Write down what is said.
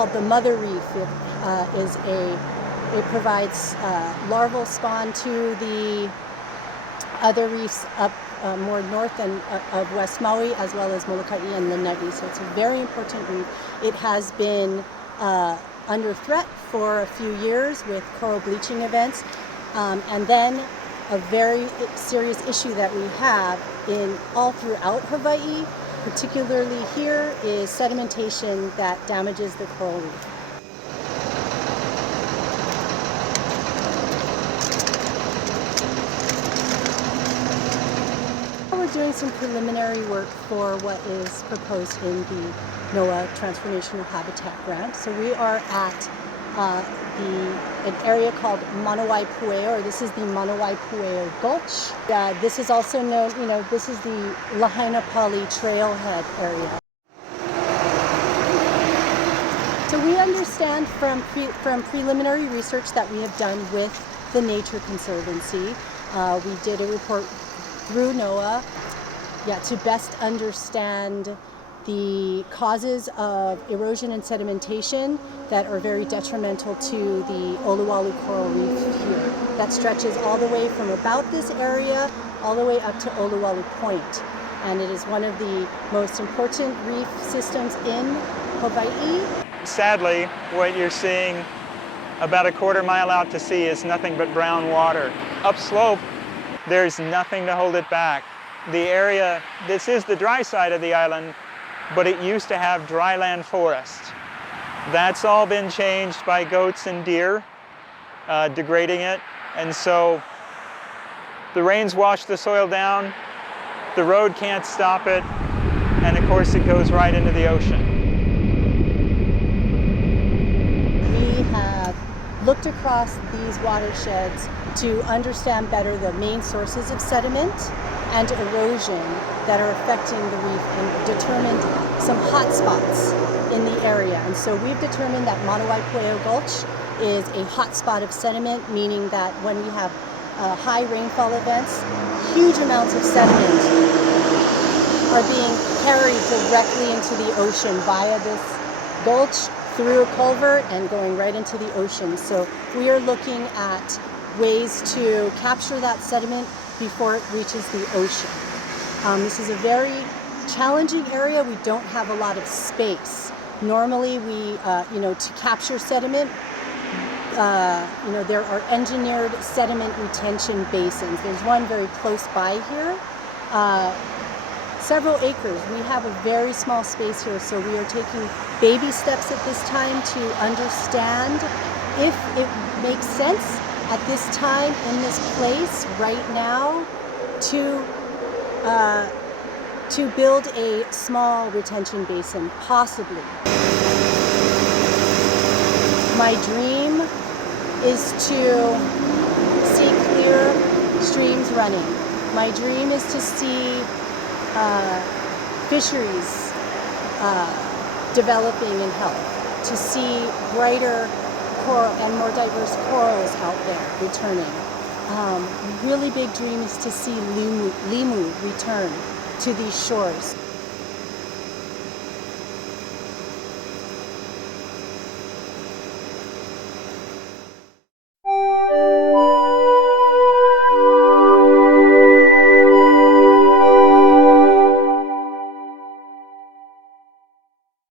called the mother reef. It provides larval spawn to the other reefs up more north of West Maui, as well as Molokai and Lanai. So it's a very important reef. It has been under threat for a few years with coral bleaching events, and then a very serious issue that we have all throughout Hawaii, particularly here, is sedimentation that damages the coral reef. We're doing some preliminary work for what is proposed in the NOAA Transformational Habitat Grant. So we are at an area called Manawai Pueo, or this is the Manawai Pueo Gulch. This is also known, this is the Lahaina Pali Trailhead area. So we understand from preliminary research that we have done with the Nature Conservancy. We did a report through NOAA, to best understand the causes of erosion and sedimentation that are very detrimental to the Olowalu coral reef here. That stretches all the way from about this area all the way up to Olowalu Point. And it is one of the most important reef systems in Hawaii. Sadly, what you're seeing about a quarter mile out to sea is nothing but brown water. Upslope, there's nothing to hold it back. The area, this is the dry side of the island, but it used to have dryland forest. That's all been changed by goats and deer, degrading it. And so the rains wash the soil down, the road can't stop it, and of course it goes right into the ocean. We have looked across these watersheds to understand better the main sources of sediment and erosion that are affecting the reef, and determined some hot spots in the area. And so we've determined that Manawai Pueo Gulch is a hot spot of sediment, meaning that when we have high rainfall events, huge amounts of sediment are being carried directly into the ocean via this gulch, through a culvert, and going right into the ocean. So we are looking at ways to capture that sediment before it reaches the ocean. This is a very challenging area. We don't have a lot of space. Normally we, to capture sediment, there are engineered sediment retention basins. There's one very close by here, several acres. We have a very small space here, so we are taking baby steps at this time to understand if it makes sense at this time, in this place, right now, to build a small retention basin, possibly. My dream is to see clear streams running. My dream is to see fisheries developing in health, to see brighter coral and more diverse corals out there returning. A really big dream is to see limu return to these shores.